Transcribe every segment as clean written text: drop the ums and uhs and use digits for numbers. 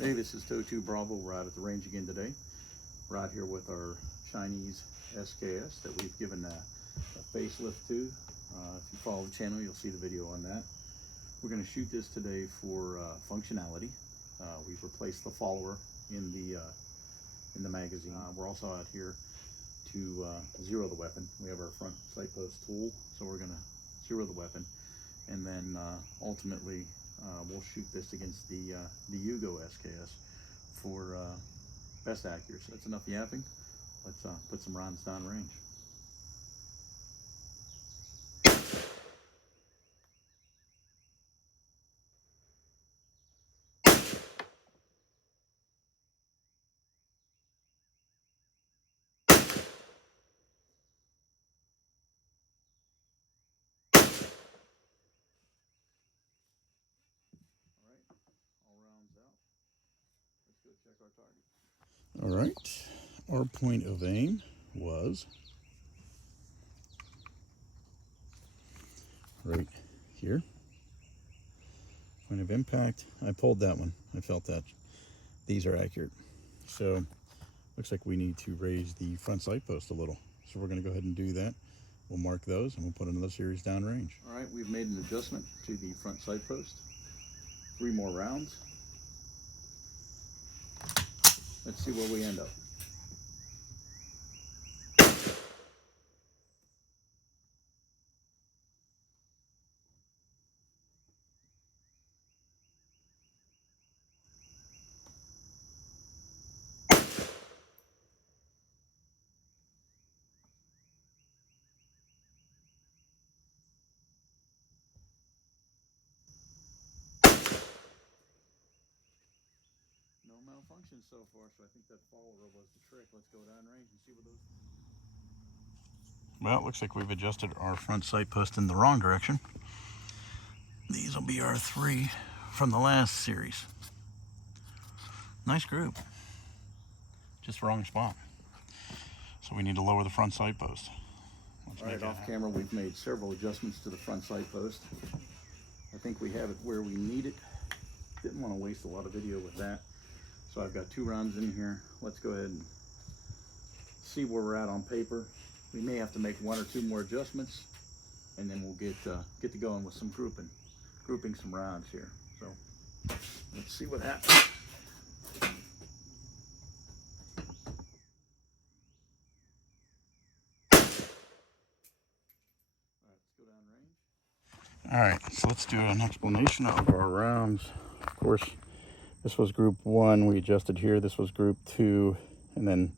Hey, this is Totu Bravo. We're out at the range again today. We're out here with our Chinese Sks that we've given a facelift to. If you follow the channel, you'll see the video on that. We're going to shoot this today for functionality. We've replaced the follower in the magazine. We're also out here to zero the weapon. We have our front sight post tool, so we're going to zero the weapon, and then ultimately we'll shoot this against the Yugo Sks for best accuracy. That's enough yapping. Let's put some rounds down range. Check our target. All right, our point of aim was right here. Point of impact, I pulled that one. I felt that these are accurate. So looks like we need to raise the front sight post a little. So we're going to go ahead and do that. We'll mark those and we'll put another series down range. All right, we've made an adjustment to the front sight post. 3 more rounds. Let's see where we end up. No malfunction so far, so I think that follower was the trick. Let's go down range and see what those. Well, it looks like we've adjusted our front sight post in the wrong direction. These will be our 3 from the last series. Nice group. Just wrong spot. So we need to lower the front sight post. All right, off camera, we've made several adjustments to the front sight post. I think we have it where we need it. Didn't want to waste a lot of video with that. So I've got 2 rounds in here. Let's go ahead and see where we're at on paper. We may have to make 1 or 2 more adjustments, and then we'll get to going with some grouping some rounds here. So let's see what happens. All right, so let's do an explanation of our rounds. Of course, this was group 1, we adjusted here. This was group 2, and then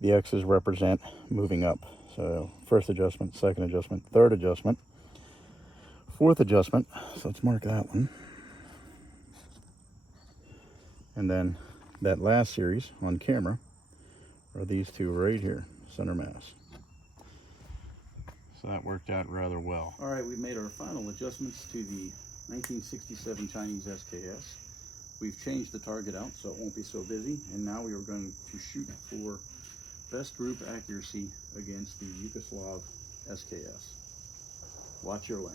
the X's represent moving up. So first adjustment, second adjustment, third adjustment, fourth adjustment. So let's mark that one. And then that last series on camera are these 2 right here, center mass. So that worked out rather well. All right, we've made our final adjustments to the 1967 Chinese Sks. We've changed the target out so it won't be so busy, and now we are going to shoot for best group accuracy against the Yugoslav Sks. Watch your lane.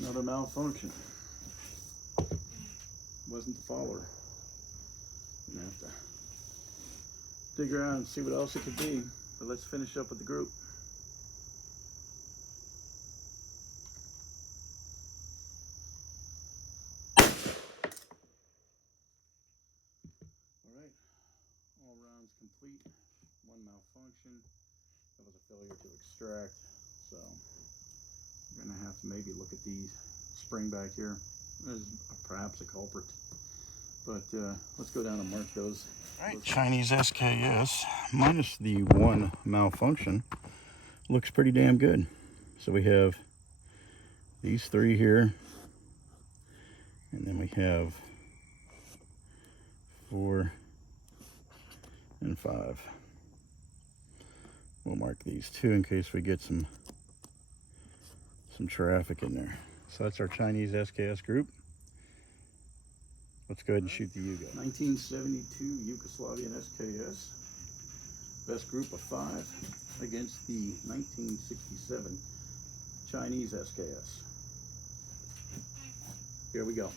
Another malfunction. Wasn't the follower. Gonna have to dig around and see what else it could be. But let's finish up with the group. All rounds complete. One malfunction. That was a failure to extract. So we're going to have to maybe look at the spring back here. There's perhaps a culprit. But let's go down and mark those. All right, Chinese Sks, minus the one malfunction, looks pretty damn good. So we have these three here, and then we have 4 and 5. We'll mark these 2 in case we get some traffic in there. So that's our Chinese Sks group. Let's go ahead and shoot the Yugo. 1972 Yugoslavian Sks. Best group of 5 against the 1967 Chinese Sks. Here we go.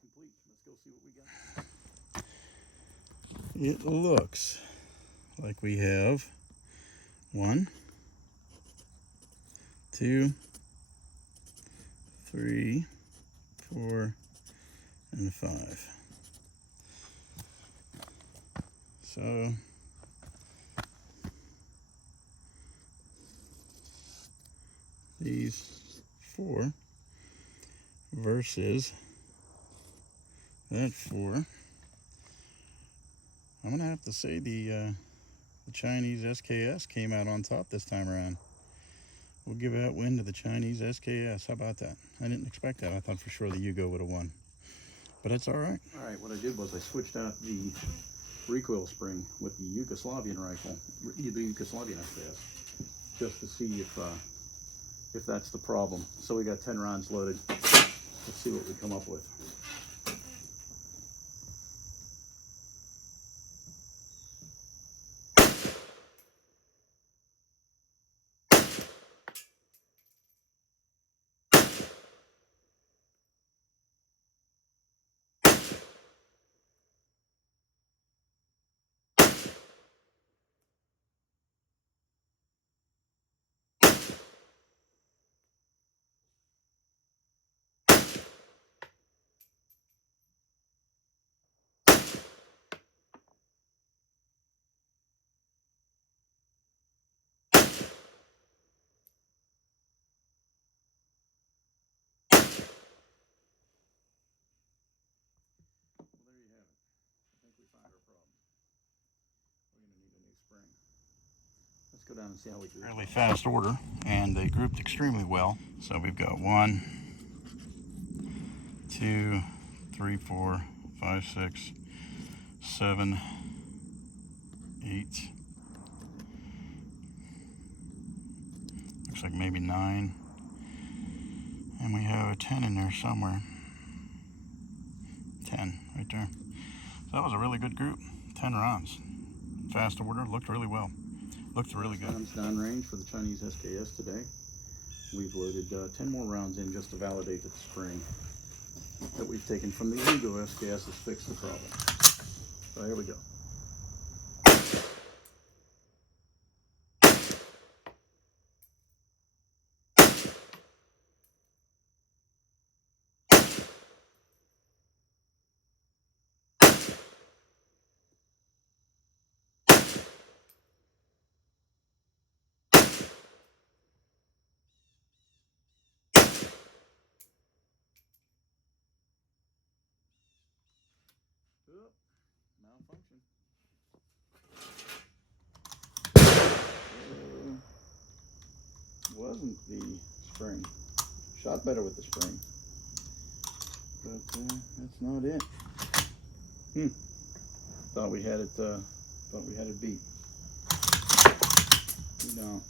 Complete. Let's go see what we got. It looks like we have 1, 2, 3, 4, and 5. So these 4 versus that 4. I'm gonna have to say the Chinese Sks came out on top this time around. We'll give that win to the Chinese Sks. How about that? I didn't expect that. I thought for sure the Yugo would have won, but it's all right. All right, what I did was I switched out the recoil spring with the Yugoslavian rifle, the Yugoslavian Sks, just to see if that's the problem. So we got 10 rounds loaded. Let's see what we come up with. Let's go down and see how we do. Fairly fast order, and they grouped extremely well. So we've got 1, 2, 3, 4, 5, 6, 7, 8. Looks like maybe 9. And we have a 10 in there somewhere. 10 right there. So that was a really good group. 10 rounds. Fast order, looked really well. Looked really good. Rounds downrange for the Chinese Sks today. We've loaded 10 more rounds in just to validate that the spring that we've taken from the Yugo Sks has fixed the problem. So here we go. Malfunction. Wasn't the spring. Shot better with the spring. but that's not it. Thought we had it beat. We don't.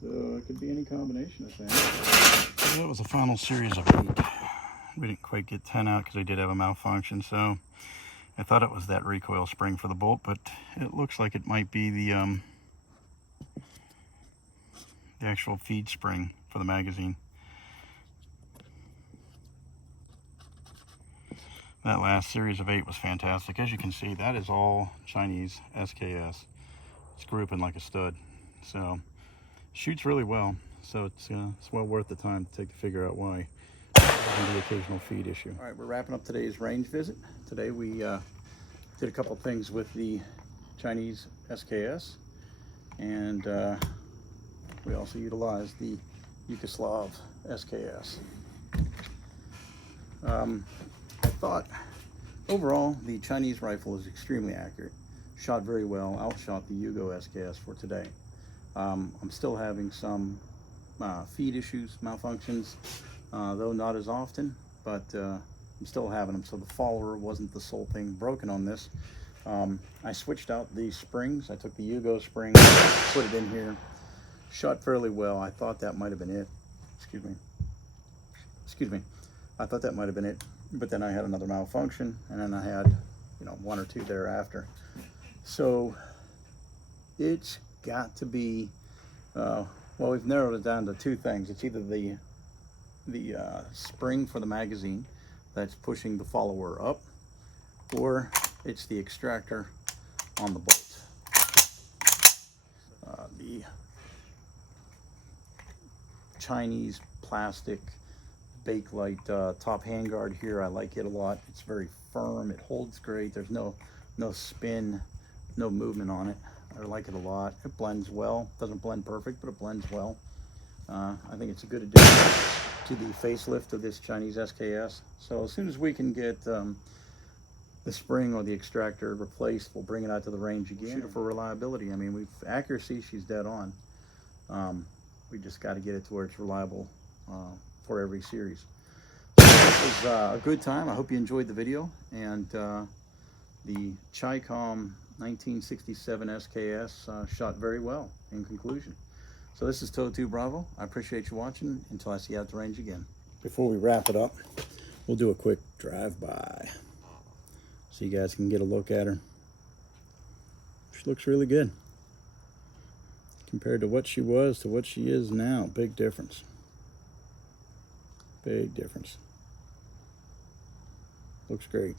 So it could be any combination of things. So that was the final series of 8. We didn't quite get 10 out because I did have a malfunction, so I thought it was that recoil spring for the bolt, but it looks like it might be the actual feed spring for the magazine. That last series of 8 was fantastic. As you can see, that is all Chinese Sks. It's grouping like a stud. So shoots really well. So it's well worth the time to take to figure out why. The occasional feed issue. All right, we're wrapping up today's range visit. Today we did a couple things with the Chinese Sks, and we also utilized the Yugoslav Sks. I thought overall the Chinese rifle is extremely accurate. Shot very well, outshot the Yugo Sks for today. I'm still having some feed issues, malfunctions, though not as often, but I'm still having them. So the follower wasn't the sole thing broken on this. I switched out the springs. I took the Yugo spring, put it in here, shot fairly well. I thought that might have been it. Excuse me. I thought that might have been it, but then I had another malfunction, and then I had, 1 or 2 thereafter. So it's got to be, well, we've narrowed it down to 2 things. It's either the spring for the magazine that's pushing the follower up, or it's the extractor on the bolt. The Chinese plastic Bakelite top handguard here, I like it a lot. It's very firm, it holds great, there's no spin, no movement on it. I like it a lot. It blends well. Doesn't blend perfect, but it blends well. I think it's a good addition to the facelift of this Chinese Sks. So as soon as we can get the spring or the extractor replaced, we'll bring it out to the range again. Shoot it for reliability. I mean, accuracy, she's dead on. We just got to get it to where it's reliable for every series. So this was a good time. I hope you enjoyed the video, and the Chicom 1967 Sks shot very well in conclusion. So this is Toe 2 Bravo. I appreciate you watching until I see you at the range again. Before we wrap it up, we'll do a quick drive-by so you guys can get a look at her. She looks really good. Compared to what she was to what she is now, big difference. Big difference. Looks great.